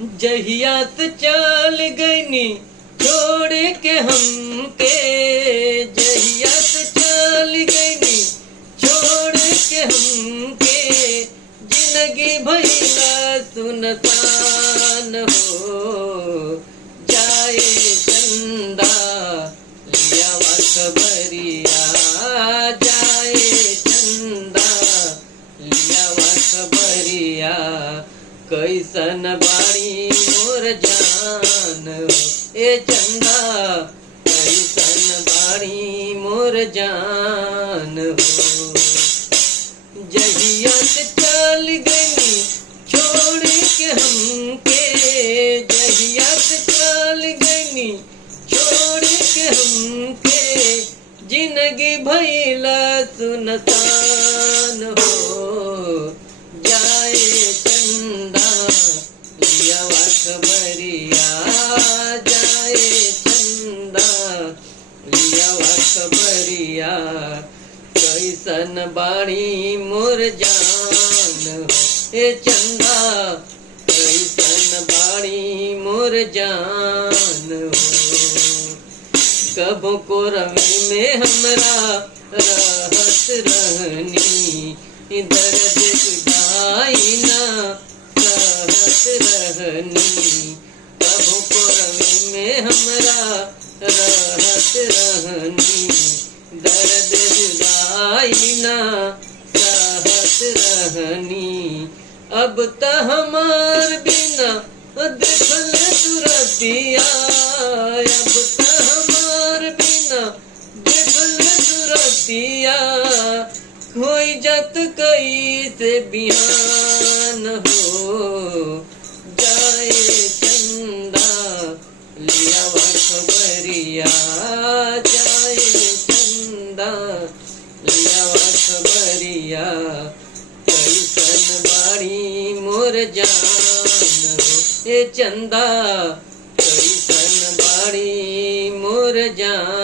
जहियात चल गईनी छोड़ के हमके, जहियात चल गईनी छोड़ के हमके, जिंदगी भइला सुनसान हो जाए चंदा लियावा खबरिया, जाए चंदा लियावा खबरिया, कैसन बाड़ी मोर जान ए चंदा, कैसन बाड़ी मोर जान हो। जहियात चल गई छोड़ के हमके, जहियात चल गई छोड़ के हमके, जिंदगी भइला सुनसान हो जाए चंदा लियावा खबरिया, जाए चंदा लियावा खबरिया, कैसन बाड़ी मोर जान ए चंदा, कैसन बाड़ी मोर जान हो। कबो को रवि में हमरा रहत रहनी, दर्द जुदाई ना सहत रहनी, कबो को रवि में हमरा रहत रहनी, दर्द जुदाई ना सहत रहनी, अब त हमार बिना देखल सुरतिया, अब त हमार बिना देखल सुरतिया, खोई जत कैसे बिहान हो जाए चंदा लियावा खबरिया, जाए चंदा लियावा खबरिया, कैसन बाड़ी मोर जान ए चंदा, कैसन बाड़ी मोर जान।